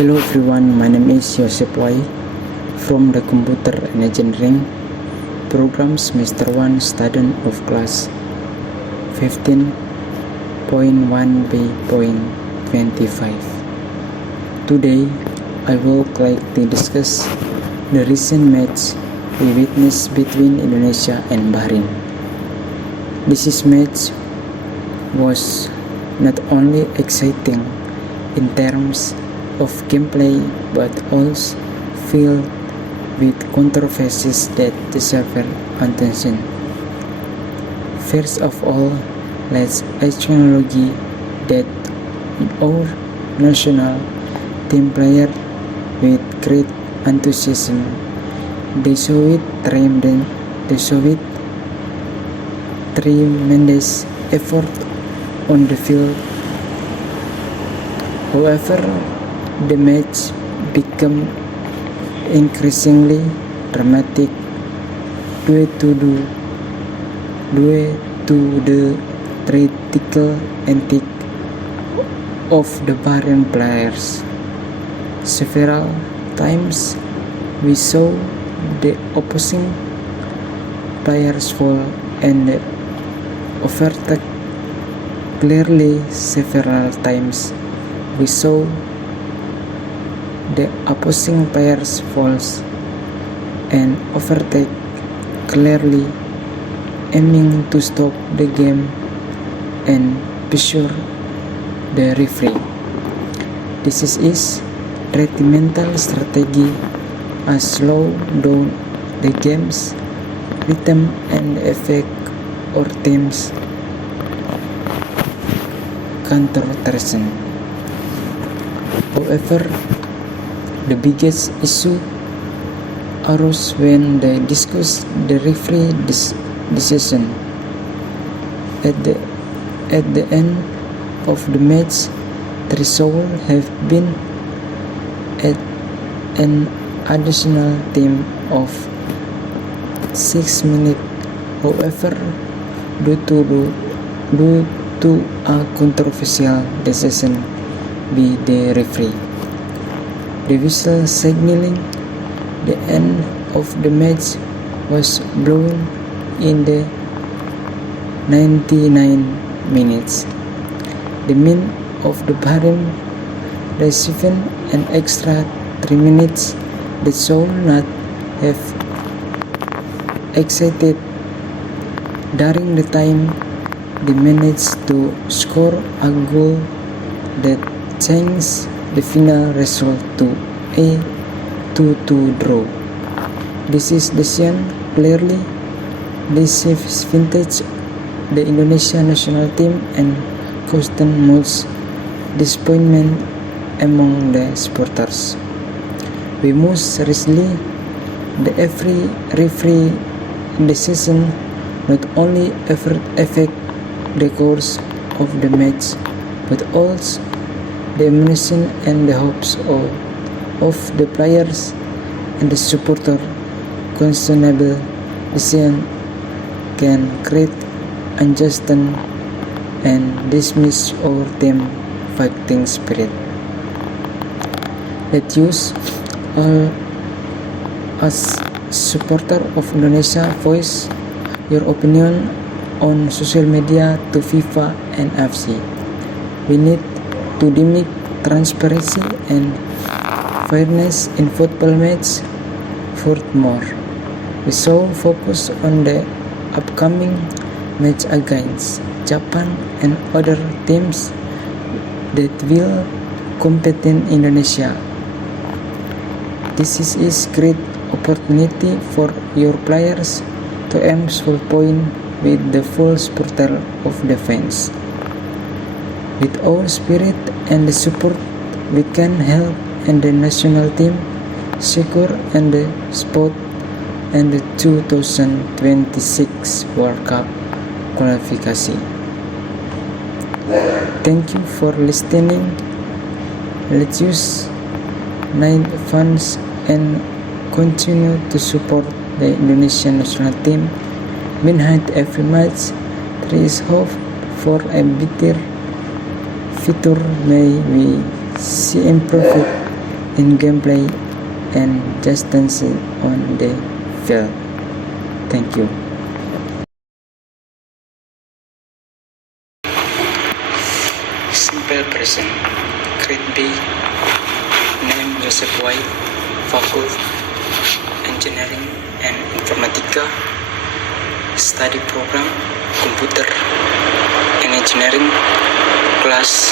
Hello everyone, my name is Joseph Y from the Computer and Engineering program semester 1 student of class 15.1b.25. Today I would like to discuss the recent match we witnessed between Indonesia and Bahrain. This match was not only exciting in terms of gameplay but also filled with controversies that deserve attention. First of all, let's acknowledge that our national team players with great enthusiasm. They showed tremendous effort on the field. However, the match became increasingly dramatic due to the tactical antics of the Bahrain players. Several times we saw the opposing players fall and overtake. Clearly, several times we saw the opposing players falls and overtake, clearly aiming to stop the game and pressure the referee. This is regimental strategy as slow down the game's rhythm and affect our team's counter-attack. However, the biggest issue arose when they discussed the referee decision. At the end of the match, the result have been an additional time of 6 minutes. However, due to a controversial decision by the referee, the whistle signaling the end of the match was blown in the 99 minutes. The men of the Bahrain received an extra 3 minutes that should not have excited. During the time, they managed to score a goal that changed the final result to a 2-2 draw. This decision clearly disadvantaged the Indonesia national team and caused much disappointment among the supporters. We must seriously the referee decision not only affect the course of the match but also the emotion and the hopes of the players and the supporter. Questionable decision can create injustice and dismiss our team fighting spirit. Let us all as supporter of Indonesia voice your opinion on social media to FIFA and FC. We need to demand transparency and fairness in football match. Furthermore, we should focus on the upcoming match against Japan and other teams that will compete in Indonesia. This is great opportunity for your players to aim full point with the full support of the fans. With our spirit and the support, we can help and the national team secure and the spot and the 2026 World Cup qualification. Thank you for listening. Let's use funds and continue to support the Indonesian national team. Behind every match, there is hope for a better future. May we see improved in gameplay and distance on the field. Thank you. Simple present. Grade B. Name Joseph White. Faculty Engineering and Informatica. Study program Computer and Engineering. Class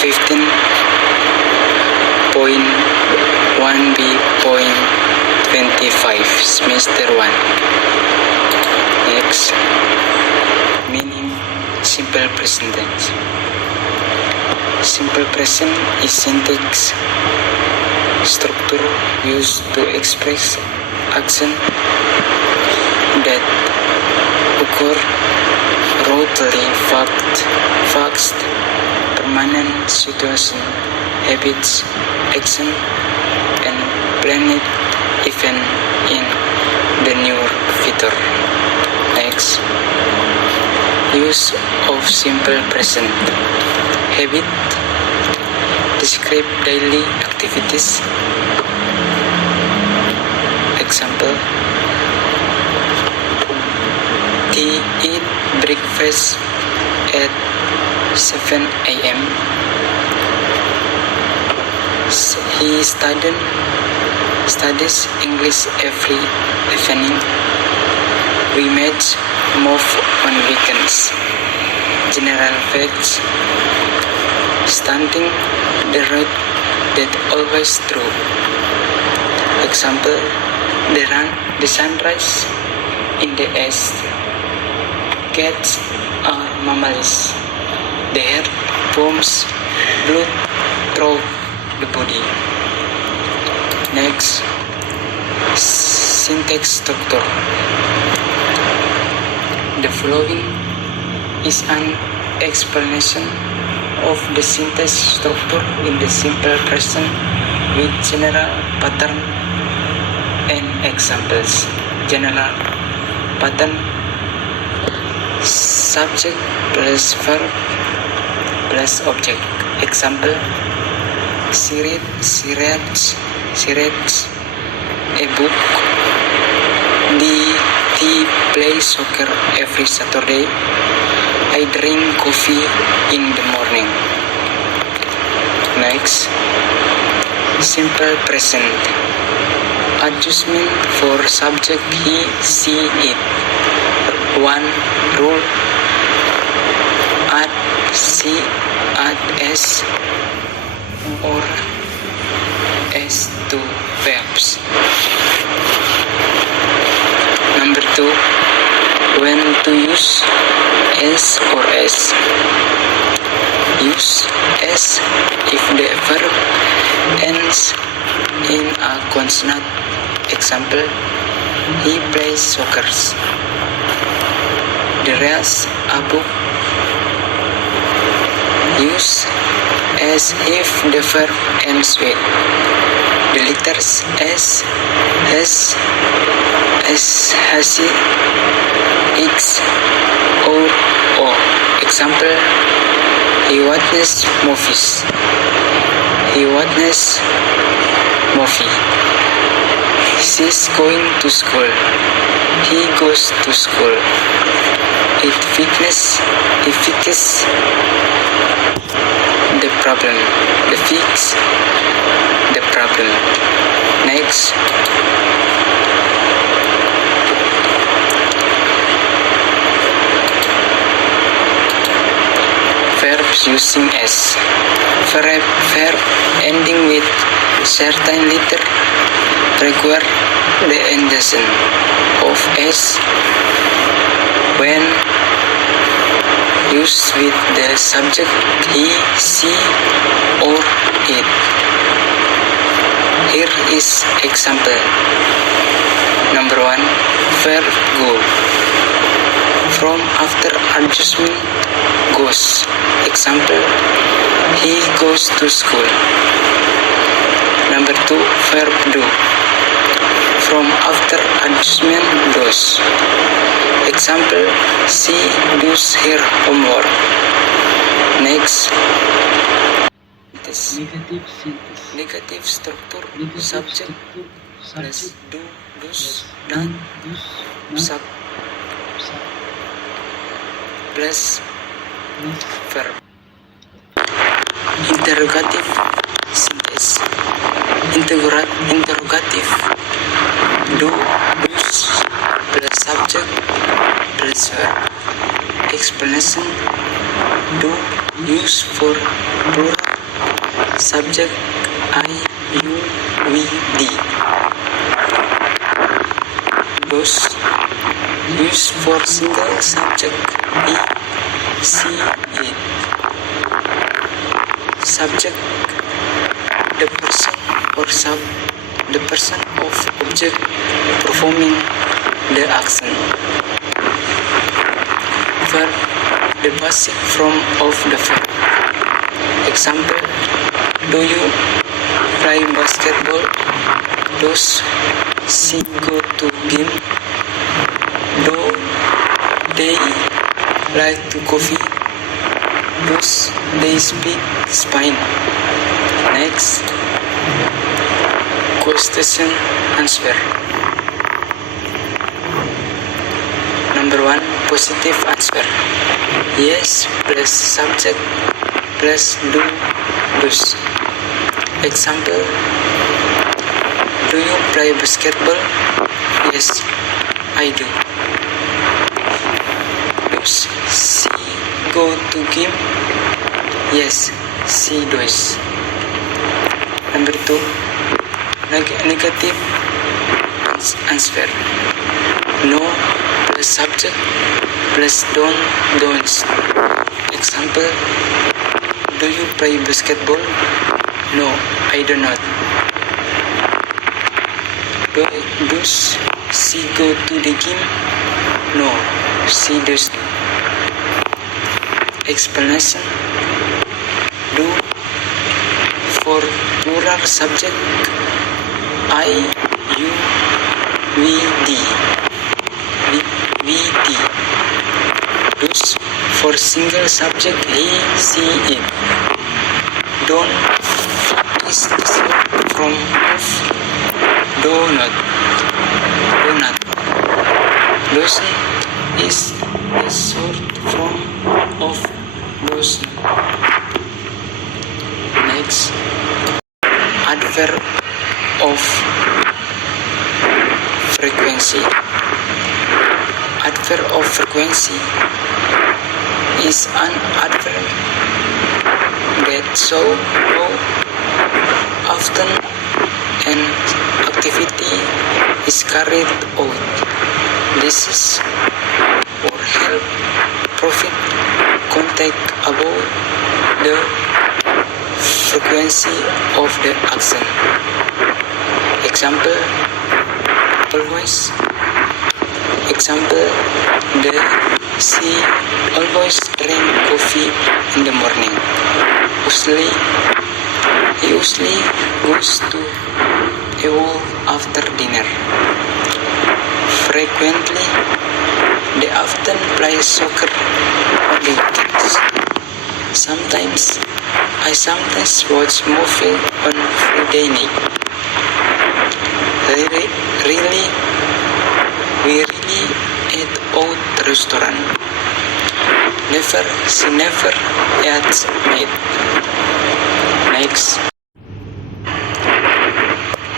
15.1b.25 semester 1. Next, meaning simple present tense. Simple present is syntax structure used to express action that occur routinely, facts, permanent situation, habits, action, and planned event in the near future. Next, use of simple present. Habit, describe daily activities. Example, he eat breakfast at 7 a.m. He studies English every evening. We match move on weekends. General facts, standing the road that always true. Example, the sunrise in the east. Cats are mammals. The heart pumps blood through the body. Next, syntax structure. The following is an explanation of the syntax structure in the simple present with general pattern and examples. General pattern: subject plus verb plus object. Example, she reads a book. He plays soccer every Saturday. I drink coffee in the morning. Next, simple present. Adjustment for subject he, she, it. 1. Rule: add she, add s, or s to verbs. Number 2. When to use s or s. Use s if the verb ends in a consonant. Example, he plays soccer. Darius a book. Use as if the verb ends with the letters s, has, has, x, or o. Example, he watches movies. He watches movie. She's going to school. He goes to school. It fixes the problem. The fix the problem. Next, verbs using s. Verb ending with certain letter require the addition of s when used with the subject he, she, or it. Here is example. Number 1. Verb go. From after adjustment goes. Example, he goes to school. Number 2. Verb do. From after adjustment does. Example, she does her homework. Next, synthesis. Negative structure subject plus do, does, done, sub plus verb. Interrogative synthesis. Interrogative do, does plus subject plus verb. Explanation do use for plural subject I, you, we, thee. Does use for single subject he, she, it. Subject the person or the person of object performing the action. Verb the basic form of the verb. Example: do you play basketball? Does she go to game? Do they like to coffee? Does they speak Spanish? Next, question answer. Number 1, positive answer. Yes plus subject plus do, does. Example: do you play basketball? Yes, I do. Does she go to game? Yes, she does. Number 2, negative answer. No plus subject plus don'ts. Example: do you play basketball? No, I do not. Does she go to the game? No, she does not. Explanation: do for plural subject I, you, we, thee. Does for single subject he, she, it. Don't is the short form of do not. Doesn't is the short form of does not. Next, adverb of frequency. Adverb of frequency is an adverb that shows how often an activity is carried out. This is for help profit contact about the frequency of the action. Example: always. Example: she always drink coffee in the morning. He usually goes to a walk after dinner. Frequently, they often play soccer on the weekends. I sometimes watch movie on Friday night. We really eat out restaurant. She never eats meat. Next,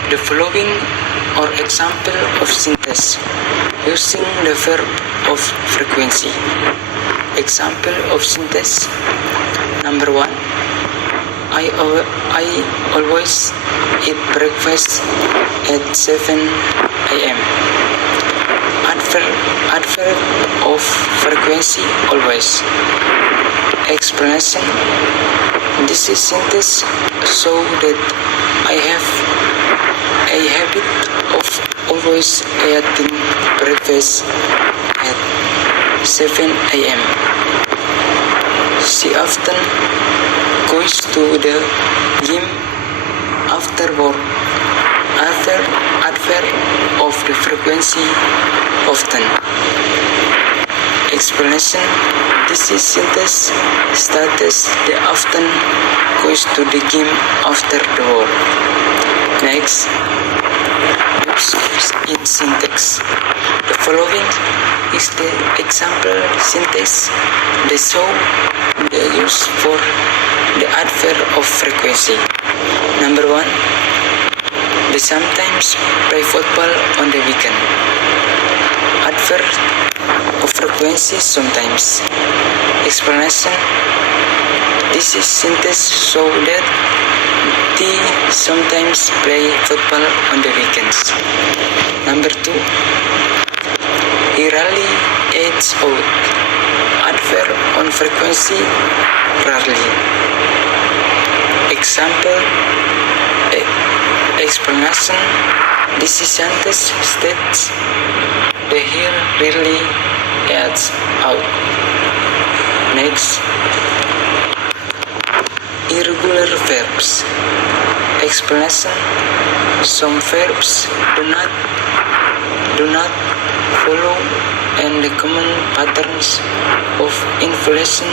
the following are example of synthesis using the verb of frequency. Example of synthesis. Number 1, I always eat breakfast at 7 a.m. Adverb of frequency: always. Explanation: this is synthesis so that I have a habit of always eating breakfast at 7 a.m. She often goes to the gym after work. Adverb of the frequency: often. Explanation. This is sentence status that often goes to the game after the war. Next, use in syntax. The following is the example syntax that show the use for the adverb of frequency. Number 1. They sometimes play football on the weekend. Adverb of frequency sometimes. Explanation. This is syntax so that they sometimes play football on the weekends. Number 2. He rarely eats out. Adverb on frequency rarely. Example. Explanation. This is sentence states that he rarely eats out. Next, irregular verbs. Explanation. Some verbs do not follow and the common patterns of inflection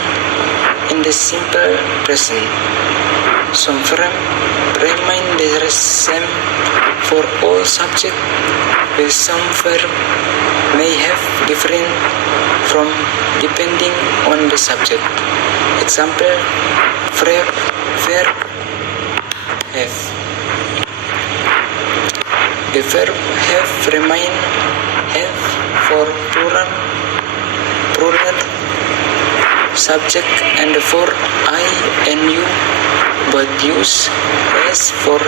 in the simple present. Some verbs remain the same for all subjects, while some verbs may have different from depending on the subject. Example, verb have. The verb have remain have for plural subject and for I and you, but use as for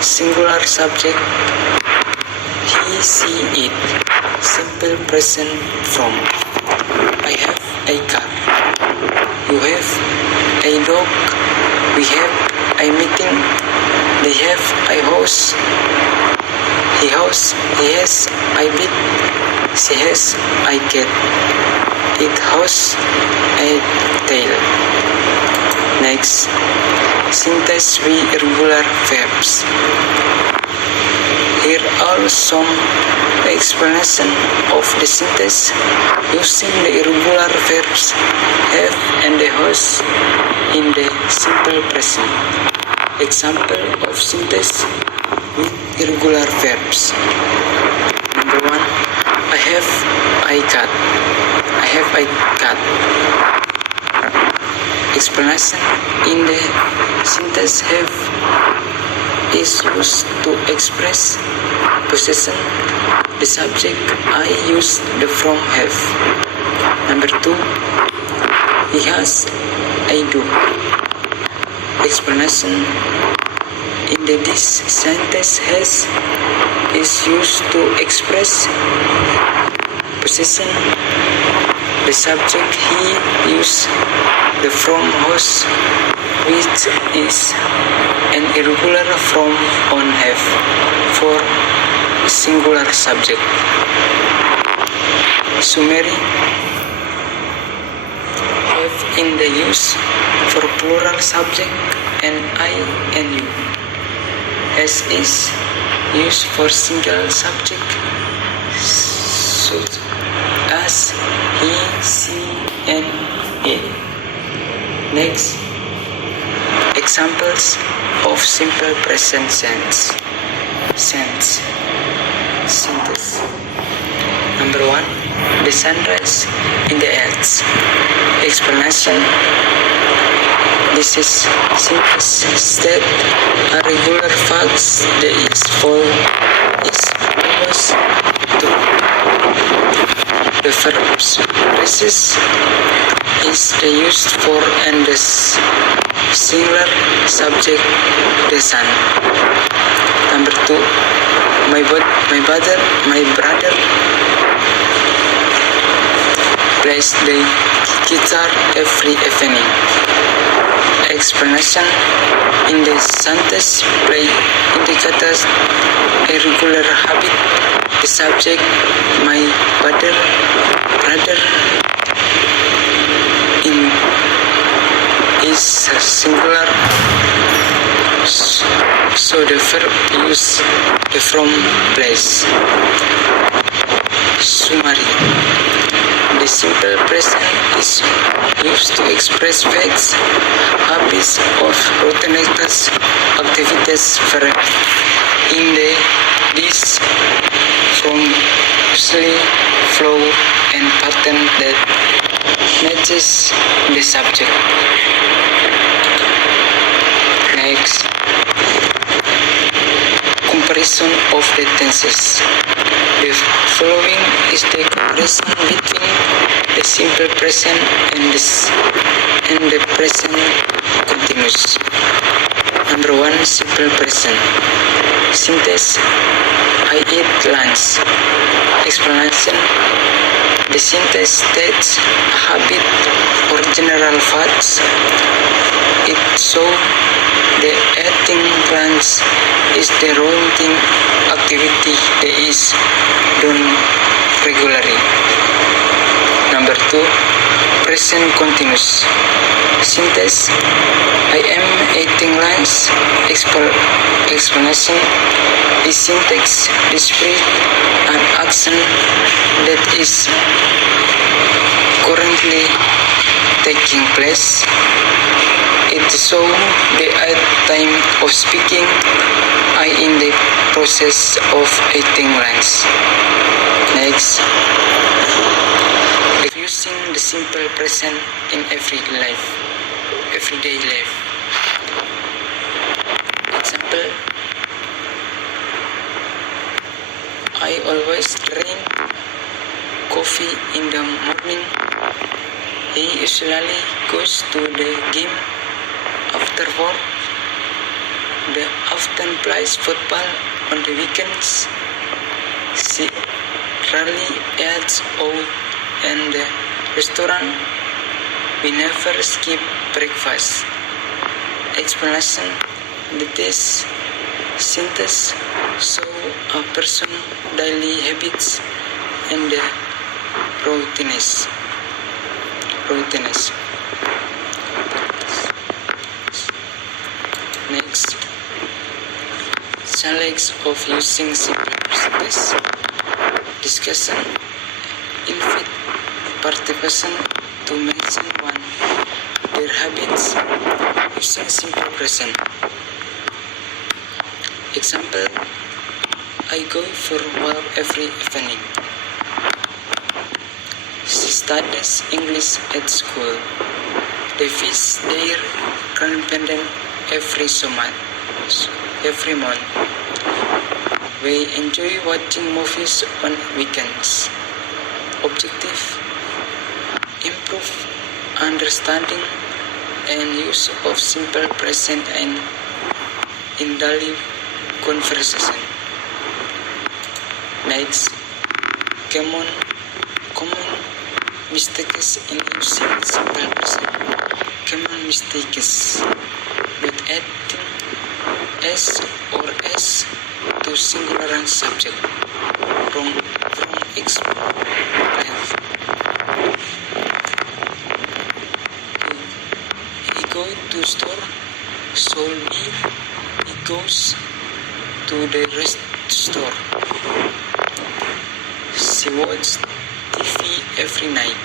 singular subject he, she, it. Simple present from. I have a car. You have a dog. We have a meeting. They have a house. He has a bed. She has a cat. It has a tail. Next, syntax with irregular verbs. Here are some explanation of the syntax using the irregular verbs have and the has in the simple present. Example of syntax with irregular verbs. Number 1. I have a cat. I have a cat. Explanation. In the syntax have is used to express possession. The subject I use the from have. Number 2. He has a dog. Explanation. In the this sentence has is used to express possession. The subject he use the from has, which is an irregular from on have for singular subject. Summary. Have in the use for plural subject and I and you. Has is used for single subject such as he, she, and it. Next, examples of simple present tense. Sentence. Number 1. The sunrise in the earth. Explanation. This is syntax that are regular facts that is always true. The verbs resist is the used for and the singular subject the sun. Number 2. My brother plays the guitar every evening. Explanation. In the sentence play indicators a regular habit. The subject my brother in is singular, so the verb use the from place. Summary. The The simple present is used to express facts, habits, or routine activities in this from usually flow and pattern that matches the subject. Next, comparison of the tenses. The following is the comparison between the simple present and the present continuous. Number 1, simple present. Syntax: I eat lunch. Explanation: the syntax states a habit or general facts. It shows the eating lunch is the routine activity that is done regularly. Number 2, present continuous. Syntax: I am eating lunch. Explanation: the syntax describes an action that is currently taking place. It shows the time of speaking I in the process of eating lunch. Next, using the simple present in everyday life. Example: I always drink coffee in the morning. He usually goes to the gym after work. They often plays football on the weekends. She rarely eats out in the restaurant. We never skip breakfast. Explanation: this syntax show a person daily habits and the routines. Next, challenges of using simple syntax. Discussion: invite participants to mention their habits using simple present. Example: I go for a walk every evening. She studies English at school. They visit their grandparents every month. We enjoy watching movies on weekends. Objective: improve understanding and use of simple present and in daily conversation. Next, common mistakes in using simple present. Common mistakes: not adding s or s to singular subject. Wrong example. He goes to store. Soul me. He goes to the rest store. She watches TV every night.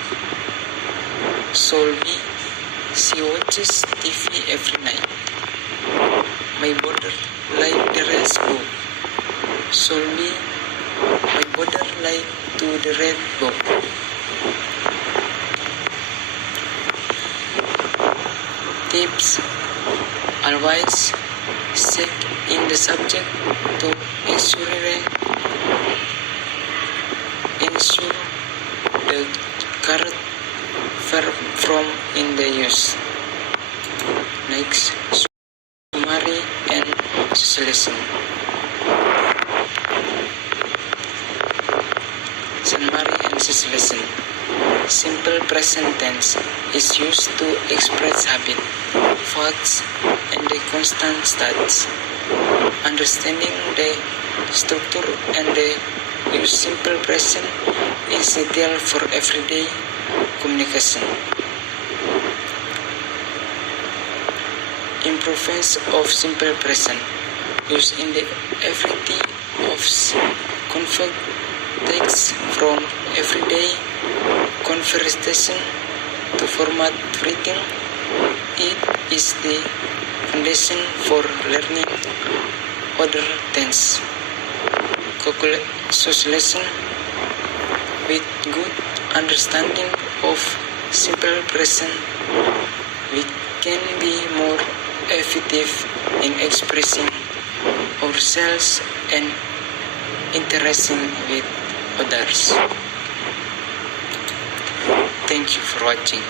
Soul me. She watches TV every night. My brother like the red book. Soul me. My brother like to the red book. Tips: always check in the subject to ensure the correct verb form in the use. Next, summary and solution. Summary and solution. Simple present tense is used to express habit, facts, and the constant states. Understanding the structure and the use simple present is ideal for everyday communication. Improvements of simple present used in the everyday of conflict text from everyday conversation to format writing. It is the foundation for learning other things. Socialization with good understanding of simple present, we can be more effective in expressing ourselves and interacting with others. Thank you for watching.